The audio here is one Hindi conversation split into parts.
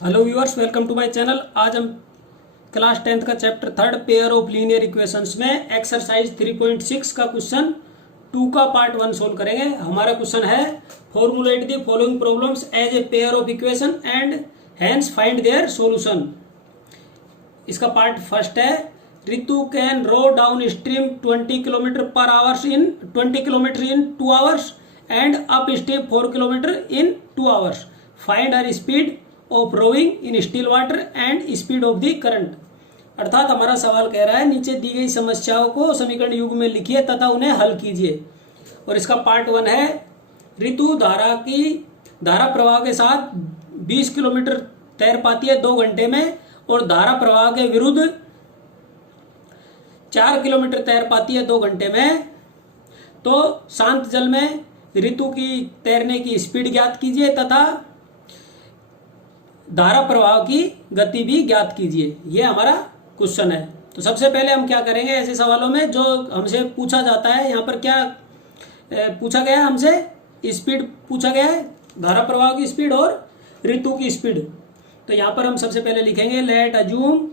Hello viewers, welcome to my channel. आज हम क्लास 10th का chapter 3 pair of linear equations में एक्सरसाइज 3.6 का क्वेश्चन 2 का पार्ट 1 सोल्व करेंगे। हमारा क्वेश्चन है formulate the following problems as a pair of equation and hence find their solution. इसका पार्ट फर्स्ट है, Ritu can row downstream 20 kilometre per hours in 20 kilometre in 2 hours and upstream 4 kilometre in 2 hours. Find her speed of rowing in still water and speed of the current. अर्थात हमारा सवाल कह रहा है नीचे दी गई समस्याओं को समीकरण युग में लिखिए तथा उन्हें हल कीजिए। और इसका पार्ट 1 है, ऋतु धारा प्रवाह के साथ 20 किलोमीटर तैर पाती है 2 घंटे में और धारा प्रवाह के विरुद्ध 4 किलोमीटर तैर पाती है 2 घंटे में। तो शांत जल में ऋतु की तैरने की स्पीड ज्ञात कीजिए तथा धारा प्रवाह की गति भी ज्ञात कीजिए। यह हमारा क्वेश्चन है। तो सबसे पहले हम क्या करेंगे, ऐसे सवालों में जो हमसे पूछा जाता है, यहाँ पर क्या पूछा गया है, हमसे स्पीड पूछा गया है, धारा प्रवाह की स्पीड और ऋतु की स्पीड। तो यहाँ पर हम सबसे पहले लिखेंगे let assume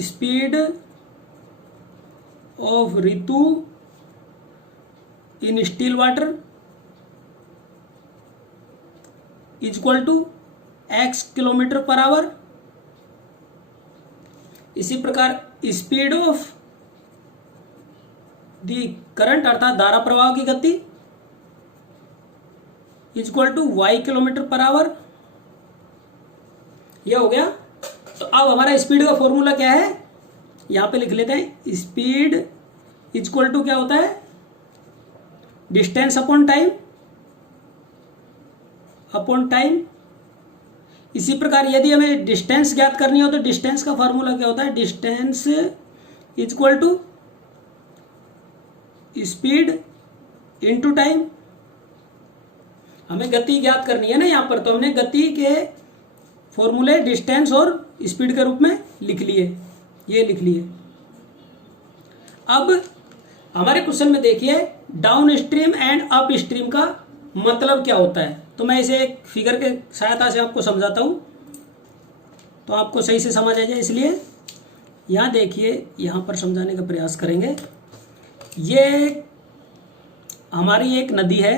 speed of Ritu in still water is equal to x kilometre per hour. इसी प्रकार स्पीड ऑफ द करंट अर्थात धारा प्रवाह की गति is equal to y kilometre per hour. यह हो गया। तो अब हमारा स्पीड का फॉर्मूला क्या है, यहां पे लिख लेते हैं। स्पीड इज इक्वल टू क्या होता है, डिस्टेंस अपॉन टाइम। इसी प्रकार यदि हमें डिस्टेंस ज्ञात करनी हो तो डिस्टेंस का फॉर्मूला क्या होता है, distance is equal to speed into time. हमें गति ज्ञात करनी है ना यहाँ पर, तो हमने गति के फॉर्मूले डिस्टेंस और स्पीड के रूप में लिख लिए, ये लिख लिए। अब हमारे क्वेश्चन में देखिए down stream and up stream का मतलब क्या होता है। तो मैं इसे एक फिगर के सहायता से आपको समझाता हूं तो आपको सही से समझ आ जाए, इसलिए यहां देखिए, यहां पर समझाने का प्रयास करेंगे। ये हमारी एक नदी है,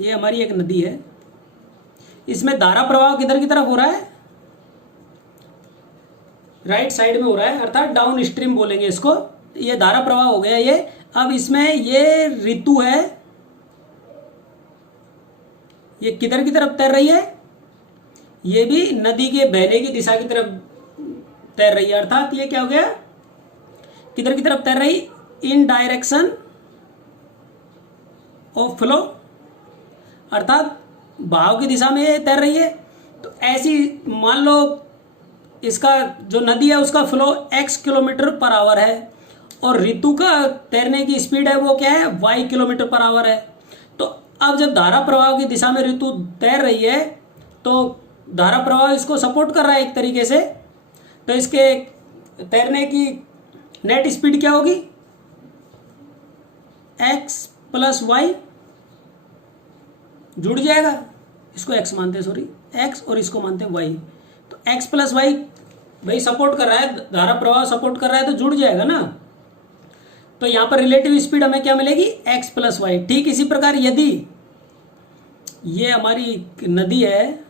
ये हमारी एक नदी है। इसमें धारा प्रवाह किधर की तरफ हो रहा है, राइट साइड में हो रहा है, अर्थात डाउन स्ट्रीम बोलेंगे इसको। ये धारा प्रवाह हो गया ये। अब इसमें ये ऋतु है, ये किधर की तरफ तैर रही है, ये भी नदी के बहने की दिशा की तरफ तैर रही है। अर्थात ये क्या हो गया, किधर की तरफ तैर रही, इन डायरेक्शन ऑफ फ्लो, अर्थात बहाव की दिशा में ये तैर रही है। तो ऐसी मान लो इसका जो नदी है उसका flow x kilometre per our है और ऋतु का तैरने की स्पीड है वो क्या है, y किलोमीटर पर आवर है। तो अब जब धारा प्रवाह की दिशा में ऋतु तैर रही है तो धारा प्रवाह इसको सपोर्ट कर रहा है एक तरीके से। तो इसके तैरने की नेट स्पीड क्या होगी, x प्लस वाई, जुड़ जाएगा, इसको x मानते हैं, सॉरी x और इसको मानते हैं y। तो x प्लस वाई भाई सपोर्ट कर रहा है, धारा प्रवाह सपोर्ट कर रहा है तो जुड़ जाएगा ना। तो यहां पर रिलेटिव स्पीड हमें क्या मिलेगी, x प्लस वाई। ठीक इसी प्रकार यदि ये हमारी नदी है,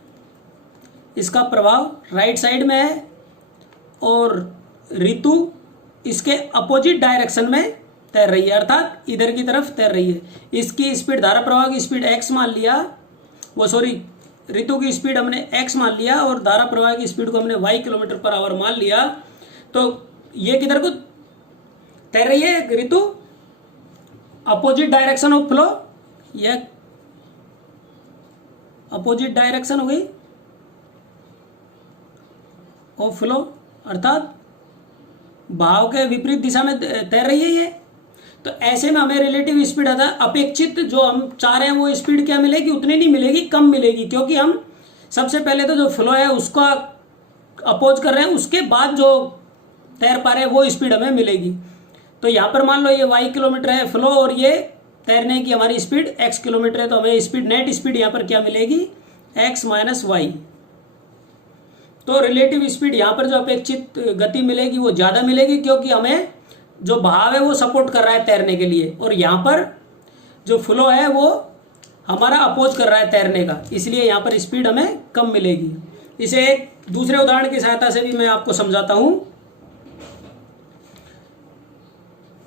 इसका प्रभाव राइट साइड में है और ऋतु इसके अपोजिट डायरेक्शन में तैर रही है, अर्थात इधर की तरफ तैर रही है। इसकी स्पीड, धारा प्रवाह की स्पीड x मान लिया, वो सॉरी ऋतु की स्पीड हमने x मान लिया और धारा प्रवाह की स्पीड को हमने y किलोमीटर पर आवर मान लिया। तो ये किधर को तैर रही है ऋतु, अपोजिट डायरेक्शन ऑफ फ्लो, यह अपोजिट डायरेक्शन हो गई ऑफ फ्लो, अर्थात बहाव के विपरीत दिशा में तैर रही है ये। तो ऐसे में हमें रिलेटिव स्पीड आता है, अपेक्षित जो हम चाह रहे हैं वो स्पीड क्या मिलेगी, उतनी नहीं मिलेगी, कम मिलेगी, क्योंकि हम सबसे पहले तो जो फ्लो है उसका अपोज कर रहे हैं, उसके बाद जो तैर पा रहे हैं वो स्पीड हमें मिलेगी। तो यहाँ पर मान लो ये y किलोमीटर है फ्लो और ये तैरने की हमारी स्पीड x किलोमीटर है, तो हमें स्पीड नेट स्पीड यहाँ पर क्या मिलेगी, x माइनस वाई। तो रिलेटिव स्पीड यहाँ पर जो अपेक्षित गति मिलेगी वो ज़्यादा मिलेगी, क्योंकि हमें जो बहाव है वो सपोर्ट कर रहा है तैरने के लिए, और यहाँ पर जो फ्लो है वो हमारा अपोज कर रहा है तैरने का, इसलिए यहाँ पर स्पीड हमें कम मिलेगी। इसे एक दूसरे उदाहरण की सहायता से भी मैं आपको समझाता हूँ।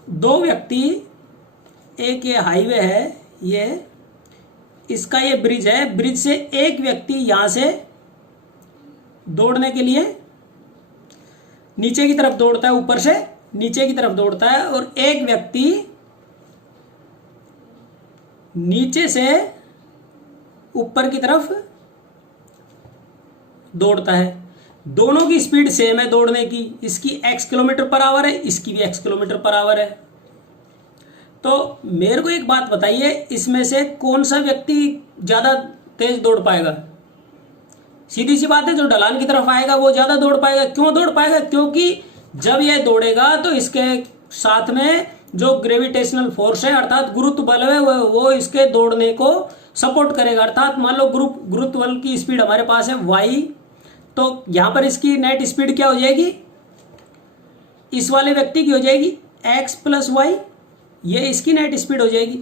दो व्यक्ति, एक ये हाईवे है, ये इसका ये ब्रिज है, ब्रिज से एक व्यक्ति यहाँ से दौड़ने के लिए नीचे की तरफ दौड़ता है, ऊपर से नीचे की तरफ दौड़ता है, और एक व्यक्ति नीचे से ऊपर की तरफ दौड़ता है। दोनों की स्पीड सेम है दौड़ने की, इसकी x किलोमीटर पर आवर है, इसकी भी x किलोमीटर पर आवर है। तो मेरे को एक बात बताइए, इसमें से कौन सा व्यक्ति ज़्यादा तेज दौड़ पाएगा? सीधी सी बात है, जो ढलान की तरफ आएगा वो ज़्यादा दौड़ पाएगा। क्यों दौड़ पाएगा? क्योंकि जब यह दौड़ेगा तो इसके साथ में जो ग्रेविटेशनल फोर्स है, अर्थात गुरुत्व बल है, वो इसके दौड़ने को सपोर्ट करेगा। अर्थात मान लो गुरुत्व बल की स्पीड हमारे पास है y, तो यहाँ पर इसकी नेट स्पीड क्या हो जाएगी, इस वाले व्यक्ति की हो जाएगी x प्लस वाई, ये इसकी नेट स्पीड हो जाएगी।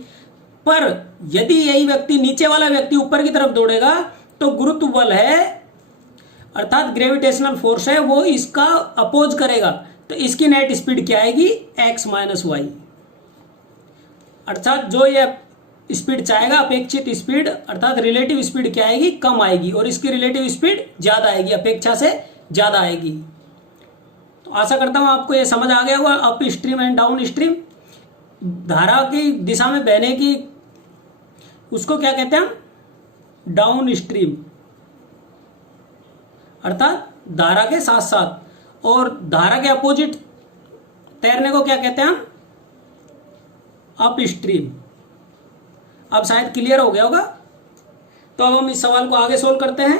पर यदि यही व्यक्ति, नीचे वाला व्यक्ति ऊपर की तरफ दौड़ेगा तो गुरुत्व बल है, अर्थात ग्रेविटेशनल फोर्स है, वो इसका अपोज करेगा, तो इसकी नेट स्पीड क्या आएगी, x माइनस वाई। अर्थात जो ये स्पीड चाहेगा, अपेक्षित स्पीड अर्थात रिलेटिव स्पीड क्या आएगी, कम आएगी, और इसकी रिलेटिव स्पीड ज्यादा आएगी, अपेक्षा से ज्यादा आएगी। तो आशा करता हूं आपको ये समझ आ गया होगा। Up stream and down stream, धारा की दिशा में बहने की, उसको क्या कहते हैं हम, डाउन स्ट्रीम, अर्थात धारा के साथ साथ, और धारा के अपोजिट तैरने को क्या कहते हैं हम, अप स्ट्रीम। अब शायद क्लियर हो गया होगा। तो अब हम इस सवाल को आगे सोल्व करते हैं।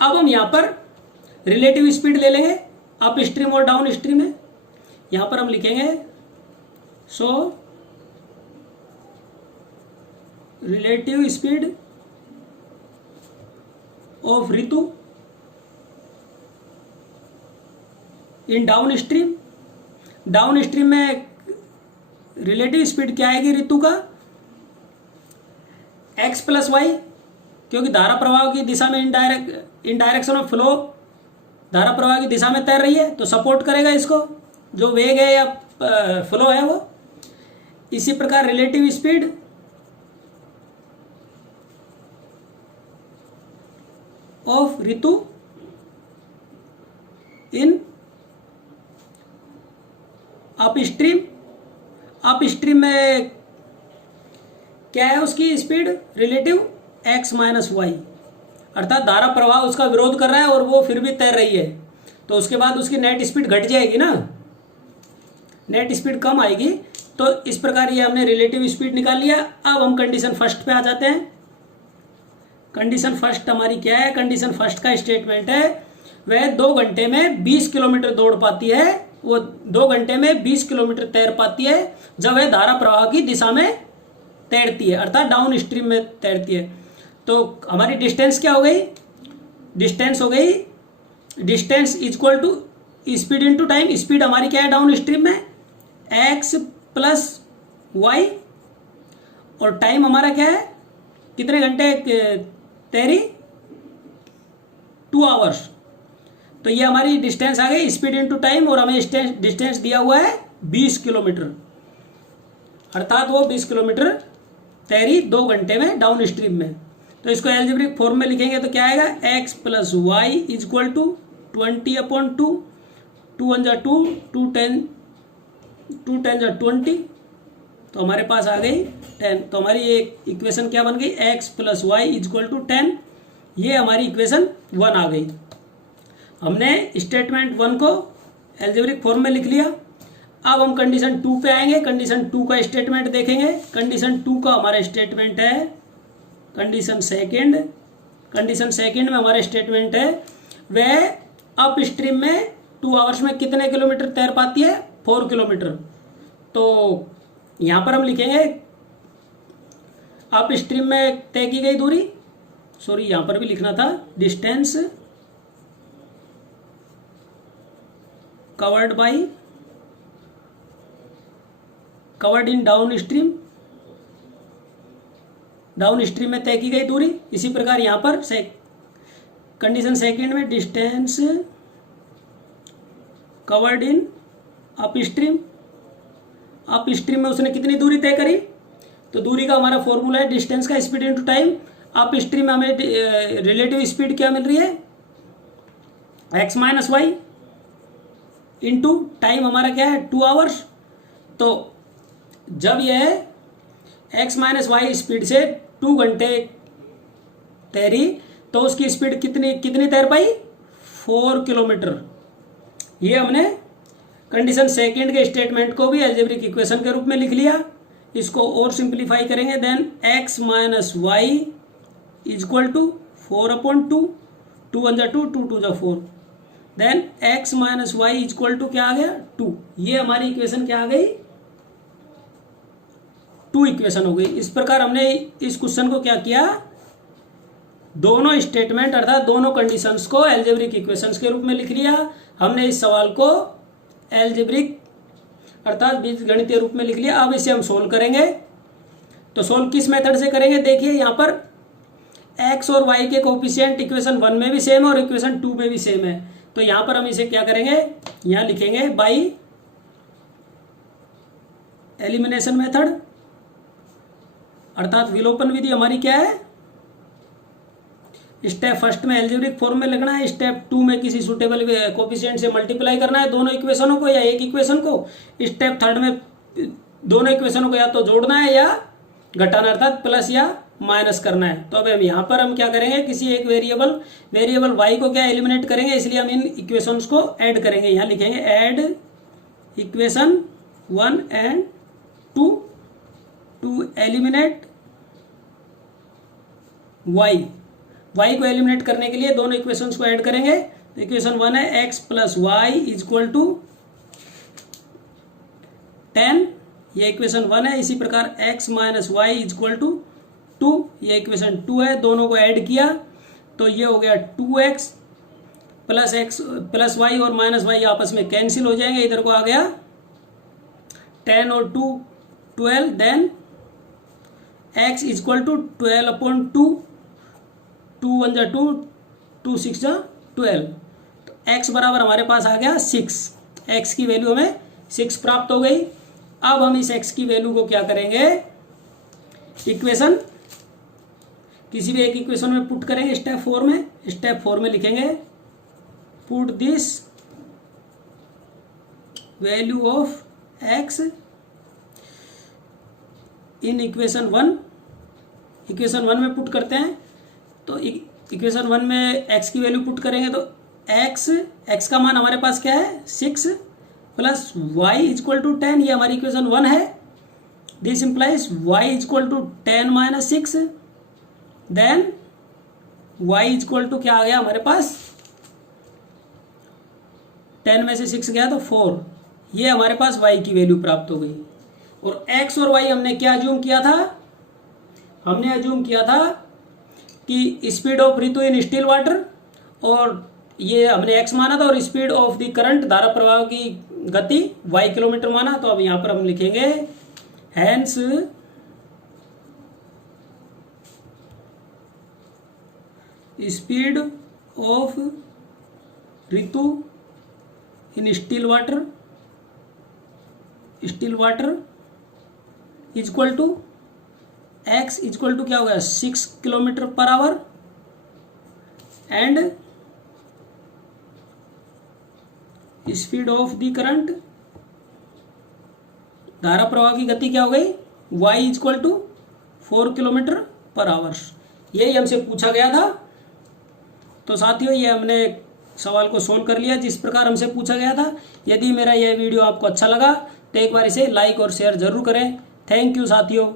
अब हम यहां पर रिलेटिव स्पीड ले लेंगे अप स्ट्रीम और डाउन स्ट्रीम में। यहां पर हम लिखेंगे so relative speed of Ritu in down stream. Down stream में रिलेटिव स्पीड क्या आएगी ऋतु का, x प्लस वाई, क्योंकि धारा प्रवाह की दिशा में इन डायरेक्शन ऑफ फ्लो, धारा प्रवाह की दिशा में तैर रही है, तो सपोर्ट करेगा इसको, जो वेग है या फ्लो है वो। इसी प्रकार relative speed of Ritu in upstream. Upstream में क्या है उसकी speed, relative x minus y, अर्थात धारा प्रवाह उसका विरोध कर रहा है और वो फिर भी तैर रही है, तो उसके बाद उसकी नेट स्पीड घट जाएगी ना, नेट स्पीड कम आएगी। तो इस प्रकार ये हमने रिलेटिव स्पीड निकाल लिया। अब हम कंडीशन फर्स्ट पे आ जाते हैं। कंडीशन फर्स्ट हमारी क्या है, कंडीशन फर्स्ट का स्टेटमेंट है वह 2 घंटे में 20 किलोमीटर दौड़ पाती है, वो 2 घंटे में 20 किलोमीटर तैर पाती है जब वह धारा प्रवाह की दिशा में तैरती है, अर्थात डाउन स्ट्रीम में तैरती है। तो हमारी डिस्टेंस क्या हो गई, डिस्टेंस हो गई, distance equal to speed into time. Speed हमारी क्या है डाउन स्ट्रीम में, x प्लस वाई, और टाइम हमारा क्या है, कितने घंटे तैरी, 2 आवर्स। तो ये हमारी डिस्टेंस आ गई, स्पीड इनटू टाइम, और हमें डिस्टेंस दिया हुआ है 20 किलोमीटर, अर्थात वो 20 किलोमीटर तैरी 2 घंटे में डाउन स्ट्रीम में। तो इसको एल्जेब्रिक फॉर्म में लिखेंगे तो क्या आएगा, x plus y is equal to 20/2, 2 1 जा 2, 2 10 जा 20, तो हमारे पास आ गई 10। तो हमारी ये इक्वेशन क्या बन गई, x plus y is equal to 10, ये हमारी इक्वेशन 1 आ गई। हमने स्टेटमेंट 1 को एल्जेब्रिक फॉर्म में लिख लिया। अब हम कंडीशन 2 पे आएंगे, कंडीशन 2 का स्टेटमेंट देखेंगे। कंडीशन 2 का हमारा स्टेटमेंट है कंडीशन सेकेंड। कंडीशन सेकेंड में हमारा स्टेटमेंट है वह अप स्ट्रीम में 2 आवर्स में कितने किलोमीटर तैर पाती है, 4 किलोमीटर। तो यहां पर हम लिखेंगे अप स्ट्रीम में तय की गई दूरी, सॉरी यहां पर भी लिखना था, distance covered in down stream में तय की गई दूरी। इसी प्रकार यहां पर कंडीशन सेकंड में distance covered in upstream में उसने कितनी दूरी तय करी, तो दूरी का हमारा फॉर्मूला है डिस्टेंस का speed into time. Upstream में हमें रिलेटिव स्पीड क्या मिल रही है, x minus y into time हमारा क्या है 2 आवर्स। तो जब यह x माइनस वाई स्पीड से 2 घंटे तैरी तो उसकी स्पीड कितनी तैर पाई, 4 किलोमीटर। ये हमने कंडीशन सेकंड के स्टेटमेंट को भी अलजेब्रिक इक्वेशन के रूप में लिख लिया। इसको और सिंप्लीफाई करेंगे, then x minus y is equal to 4/2, 2 1 जा 2, 2 2 जा 4, then x minus y is equal to क्या आ गया 2। ये हमारी इक्वेशन क्या आ गई, 2 इक्वेशन हो गई। इस प्रकार हमने इस क्वेश्चन को क्या किया, दोनों स्टेटमेंट अर्थात दोनों कंडीशंस को अलजेब्रिक इक्वेशंस के रूप में लिख लिया। हमने इस सवाल को अलजेब्रिक अर्थात बीजगणितीय रूप में लिख लिया। अब इसे हम सोल्व करेंगे, तो सोल्व किस मेथड से करेंगे, देखिए यहाँ पर x और y के कोफिशिएंट इक्वेशन 1 में भी सेम है और इक्वेशन 2 में भी सेम है। तो यहाँ पर हम इसे क्या करेंगे, यहाँ लिखेंगे बाई एलिमिनेशन मेथड, अर्थात विलोपन विधि हमारी क्या है, स्टेप फर्स्ट में अलजेब्रिक फॉर्म में लिखना है, स्टेप 2 में किसी सुटेबल कोफिशिएंट से मल्टीप्लाई करना है दोनों इक्वेशनों को या एक इक्वेशन को, स्टेप थर्ड में दोनों इक्वेशनों को या तो जोड़ना है या घटाना अर्थात प्लस या माइनस करना है। तो अब हम यहाँ पर हम क्या करेंगे, किसी एक वेरिएबल y को क्या एलिमिनेट करेंगे, इसलिए हम इन इक्वेशंस को ऐड करेंगे। यहाँ लिखेंगे add equation 1 and 2 to eliminate y को एलिमिनेट करने के लिए दोनों इक्वेशंस को ऐड करेंगे। तो इक्वेशन 1 है x plus y is equal to 10, ये इक्वेशन 1 है। इसी प्रकार x minus y is equal to 2, ये इक्वेशन 2 है। दोनों को ऐड किया तो ये हो गया 2x प्लस वाई और माइनस वाई आपस में कैंसिल हो जाएंगे, इधर को आ गया 10 और 2 12, then x is equal to 12/2, 2 1 जा 2, 2 6 जा 12। तो x बराबर हमारे पास आ गया 6, x की वैल्यू हमें 6 प्राप्त हो गई। अब हम इस x की वैल्यू को क्या करेंगे, इक्वेशन किसी भी एक इक्वेशन में पुट करेंगे स्टेप 4 में। स्टेप 4 में लिखेंगे put this value of x in equation 1। Equation 1 में पुट करते हैं तो इक्वेशन 1 में x की वैल्यू पुट करेंगे तो x का मान हमारे पास क्या है 6 plus y is equal to 10, ये हमारी इक्वेशन 1 है। This implies y is equal to 10 minus 6, then y is equal to क्या आ गया हमारे पास, 10 में से 6 गया तो 4, ये हमारे पास y की वैल्यू प्राप्त हो गई। और x और y हमने क्या अज्यूम किया था, हमने अज्यूम किया था कि speed of Ritu in still water, और ये हमने x माना था, और स्पीड ऑफ द करंट धारा प्रवाह की गति y किलोमीटर माना। तो अब यहां पर हम लिखेंगे hence speed of Ritu in still water is equal to x is equal to क्या हो गया 6 kilometre per hour, and speed of the current धारा प्रवाह की गति क्या हो गई y is equal to 4 kilometre per hour. यही हमसे पूछा गया था। तो साथियों ये हमने सवाल को सोल्व कर लिया जिस प्रकार हमसे पूछा गया था। यदि मेरा यह वीडियो आपको अच्छा लगा तो एक बार इसे लाइक और शेयर जरूर करें। थैंक यू साथियों।